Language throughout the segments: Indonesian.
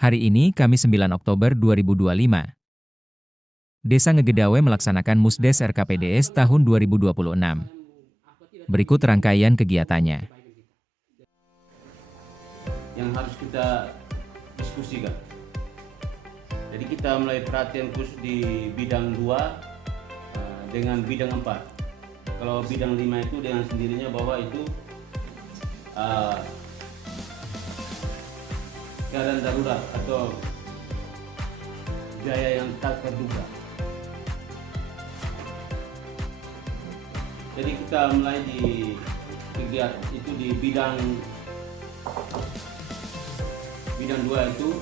Hari ini, Kamis 9 Oktober 2025. Desa Ngegedawe melaksanakan Musdes RKPDS tahun 2026. Berikut rangkaian kegiatannya. Yang harus kita diskusikan. Jadi kita mulai perhatian khusus di bidang 2 dengan bidang 4. Kalau bidang 5 itu dengan sendirinya bahwa itu keadaan darurat atau biaya yang tak terduga. Jadi kita mulai di kegiatan itu di bidang 2 itu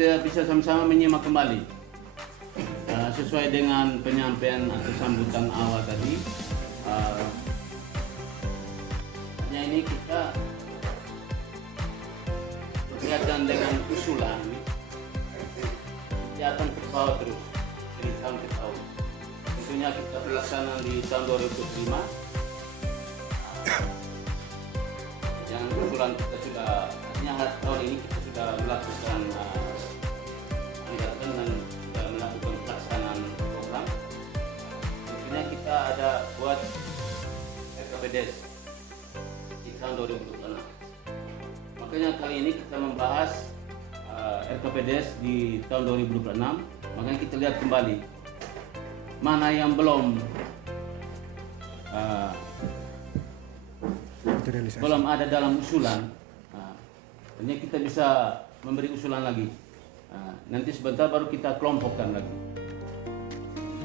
kita bisa sama-sama menyimak kembali sesuai dengan penyampaian atau sambutan awal tadi. Hanya ini kita berkaitan dengan usulan dia akan terbawa terus dari tahun ke tahun. Tentunya kita pelaksanaan di tahun 2005 yang usulan kita sudah, artinya tahun ini kita sudah melakukan anggaran dan sudah melakukan pelaksanaan program. Tentunya kita ada buat RKPDS di tahun 2026. Makanya kali ini kita membahas RKPDS di tahun 2026. Makanya kita lihat kembali mana yang belum ada dalam usulan. Hanya kita bisa memberi usulan lagi. Nanti sebentar baru kita kelompokkan lagi,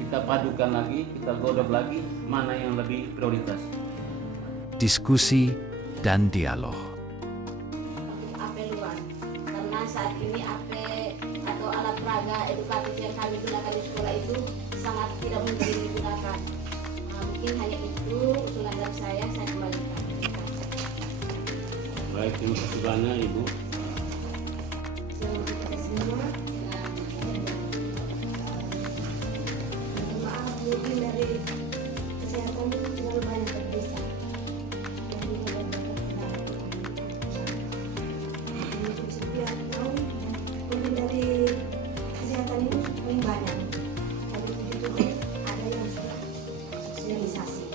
kita padukan lagi, kita godok lagi mana yang lebih prioritas. Diskusi dan dialog. AP luar, karena saat ini AP atau alat peraga edukatif yang kami gunakan di sekolah itu sangat tidak mungkin digunakan. Mungkin hanya itu usulan dari saya kembalikan. Baik, terima kasih banyak Ibu. Mungkin dari kesehatan itu terlalu banyak berdesa. Untuk setiap tahun mungkin dari kesehatan itu paling banyak. Tapi begitu ada yang sudah sosialisasi.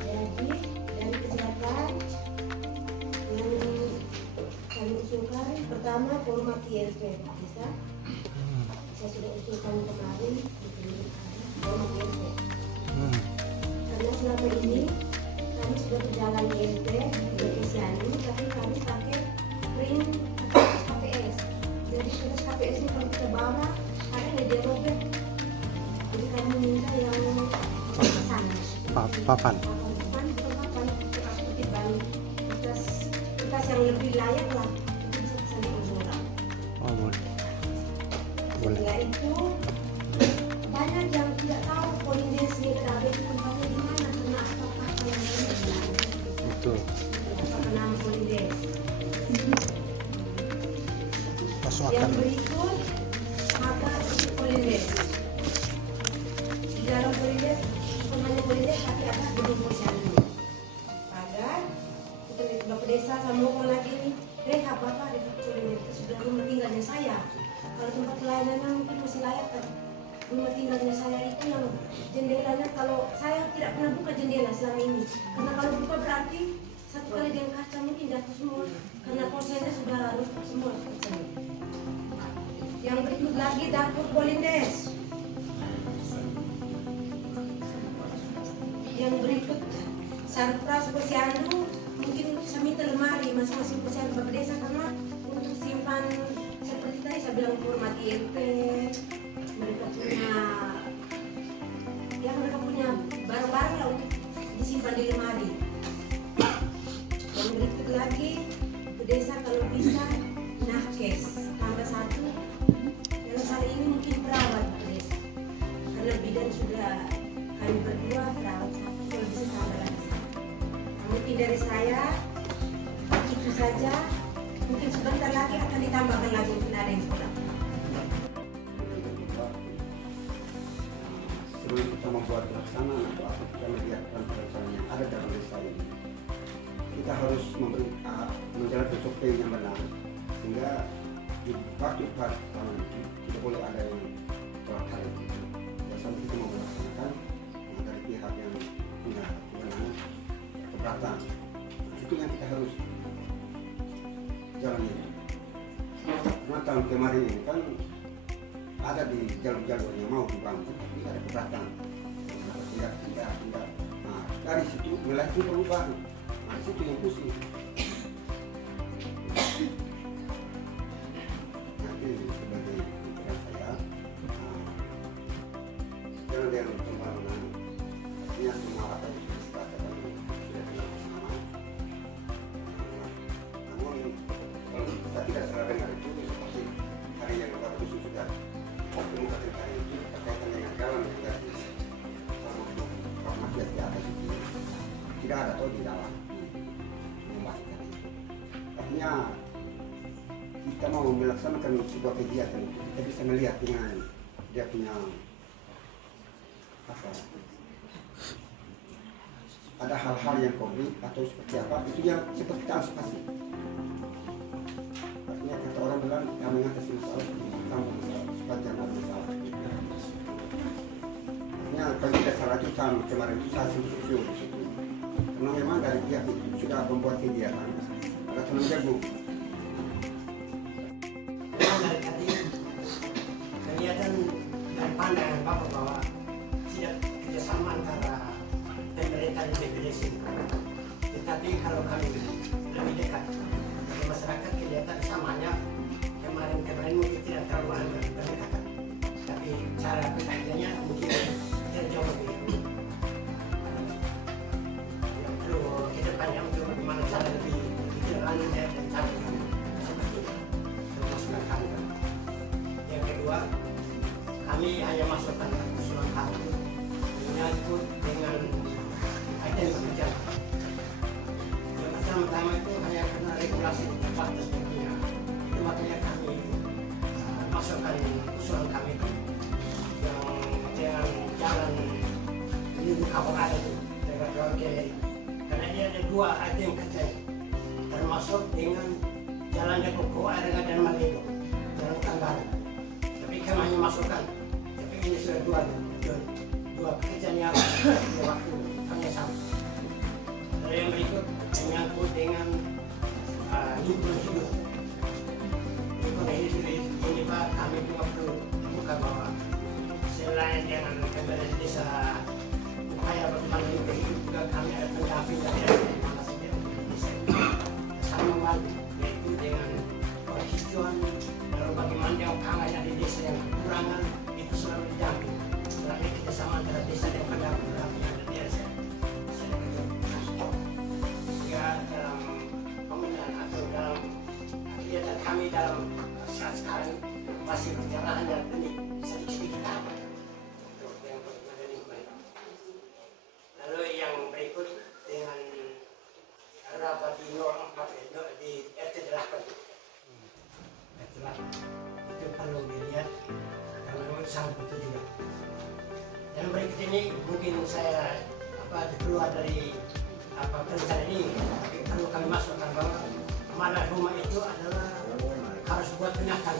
Jadi dari kesehatan yang kami usulkan pertama format ILP bisa. Saya sudah usulkan kemarin format ILP. Karena selama ini kami sudah berjalan ILP di Kesiani, tapi kami pakai print kertas KPS. Jadi kertas KPS ini kalau kita bawa kadang dia robek. Jadi kami minta yang pesan papan seperti ban kertas yang lebih layak lah, itu bisa pesan di konsultan. Oh, boleh. Setelah itu banyak yang tidak tahu Polindes Ngegedawe itu tempatnya di mana, karena apakah yang lain Betul. apakah nama Polindes. Masuk Yang akal. berikut pagar untuk Polindes. Di dalam Polindes bukan hanya Polindes tapi ada gedung posyandu. Pagar kita lihat Bapak Desa sama orang lagi nih, rehab Bapak rehab Polindes itu sudah rumah tinggalnya saya. Kalau tempat pelayanannya mungkin masih layak kan. Rumah tinggalnya saya itu yang jendelanya, kalau saya tidak pernah buka jendela selama ini. Karena kalau buka berarti satu kali dengan kaca mungkin jatuh semua. Karena konsennya sudah rusak semua. Yang berikut lagi dapur Polindes. Yang berikut sarpras posyandu, mungkin saya minta lemari masing-masing posyandu Bapak Desa, karena untuk simpan seperti tadi saya bilang format ILP, mereka punya barang-barang lah untuk disimpan di lemari. Yang berikut lagi ke desa kalau bisa nakes tambah 1. Yang hari ini mungkin perawat ke desa, karena bidan sudah kami 2, perawat 1, kalau bisa tambah lagi. Mungkin dari saya itu saja. Mungkin sebentar lagi akan ditambahkan lagi, mungkin ada yang kurang. Sebelum kita membuat pelaksanaan atau apa kita melihat pelaksanaan yang ada dalam desa ini, kita harus menjalankan survei yang benar, sehingga di waktu pelaksanaan itu tidak boleh ada yang tolak tarik. Biasanya kita mau melaksanakan dari pihak yang punya kewenangan keberatan. Itu yang kita harus jalani. Karena tahun kemarin ini kan ada di jalur-jalur yang mau dibangun, tapi ada keberatan. Tidak. Nah, dari situ melakukan perubahan. Nah, di situ yang pusing. Nanti sebagai pikiran saya, sekarang dengan pembangunan, artinya semua apa yang sudah dikatakan sudah dilakukan bersama. Namun kalau kita tidak salah dengar itu seperti hari yang baru sudah kemudian tentang itu berkaitan dengan jalan yang dari Rahmat di atas itu tidak ada atau di dalam membahaskan itu. Artinya kita mau melaksanakan sebuah kegiatan itu kita bisa melihat dengan dia punya apa, ada hal-hal yang konkret atau seperti apa itu yang seperti kita antisipasi. Artinya kata orang bilang kita mengatasi masalah tambah masalah sepanjang ada masalah. Artinya kalau tidak salah itu tahun kemarin itu saya sendiri di situ. Karena memang dari pihak itu sudah membuat kegiatan ada tanam jagung. Memang dari tadi kelihatan dari pandangan Bapak bahwa tidak kerjasama antara pemerintah dan BPDS. Tetapi kalau kami lebih dekat dengan masyarakat kelihatan samanya kemarin mungkin tidak terlalu ada berdekatan. Tapi cara bekerjanya mungkin tidak jauh berbeda. Perlu ke depannya untuk bagaimana cara lebih lanjut dan cara seperti itu. Termasuk kami. Yang kedua, kami hanya masukkan usulan kami menyangkut dengan item pekerjaan. Yang pertama itu hanya karena regulasi terbatas tentunya. Itu makanya kami masukkan usulan kami itu yang dengan jalan ini kapal ada itu karena dia ada 2 item kerja termasuk dengan jalan Depok Arenga dan Malido, jalan Tanggaran. Tapi kami hanya masukkan, tapi ini sudah dua pekerjaan yang waktu kami sama. Lalu yang berikut menyangkut dengan lingkungan hidup. Lingkungan hidup ini Pak, kami juga perlu buka bahwa selain dengan pemerintah desa upaya bagaimana lingkungan hidup juga kami ada pendamping dari mana saja untuk desa sama membantu, yaitu dengan penghijauan lalu bagaimana yang kangen di desa yang kekurangan itu selalu didamping. Selain kita sama antara desa dan pendamping yang ada di desa. Sehingga dalam pemilihan atau dalam kegiatan kami dalam saat sekarang masih berjalan dan ini sedikit apa untuk yang bagaimana lingkungan. Lalu yang berikut dengan rapat di 04 di RT 8 itu perlu dilihat karena memang sangat butuh juga. Dan berikut ini mungkin saya keluar dari perencanaan ini, tapi perlu kami masukkan bahwa mana rumah itu adalah harus buat penataan.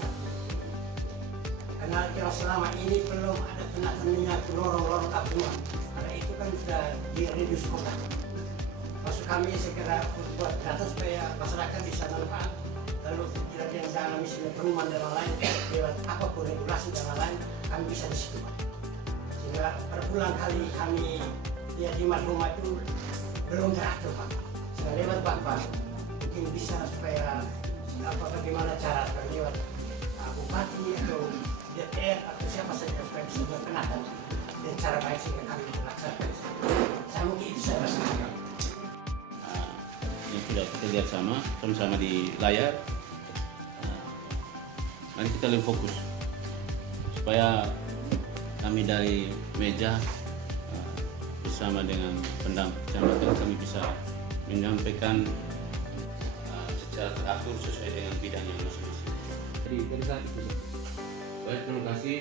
Karena kalau selama ini belum ada penataan minyak lorong-lorong rumah, karena itu kan sudah diredus kota. Maksud kami segera buat data supaya masyarakat bisa manfaat, lalu tidak yang dalam misalnya perumahan dan lain-lain lewat apapun regulasi dan lain-lain kami bisa di situ. Sehingga berulang kali kami lihat di rumah itu belum teratur Pak. Sehingga lewat Bapak mungkin bisa supaya bagaimana cara lewat bupati atau DPR atau siapa saja supaya bisa berkenalan dan cara baik sehingga kami melaksanakan. Saya mungkin itu saya rasa. Yang sudah kita lihat sama di layar. Mari kita lebih fokus supaya kami dari meja bersama dengan pendamping kecamatan kami bisa menyampaikan secara teratur sesuai dengan bidangnya masing-masing. Jadi dari saat itu. Baik, terima kasih.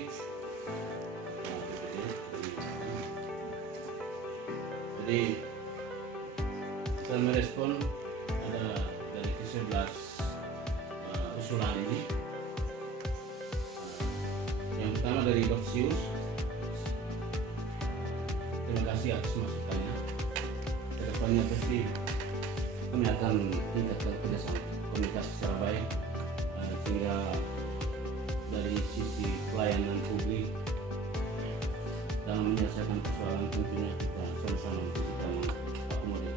Jadi kita merespon ada dari ke-11 usulan ini. Yang pertama dari Dr. Terima kasih atas masukannya. Kedepannya pasti kami akan tingkatkan kerjasama komunikasi secara baik sehingga dari sisi pelayanan publik dalam menyelesaikan persoalan tentunya kita sama-sama bisa mengakomodir.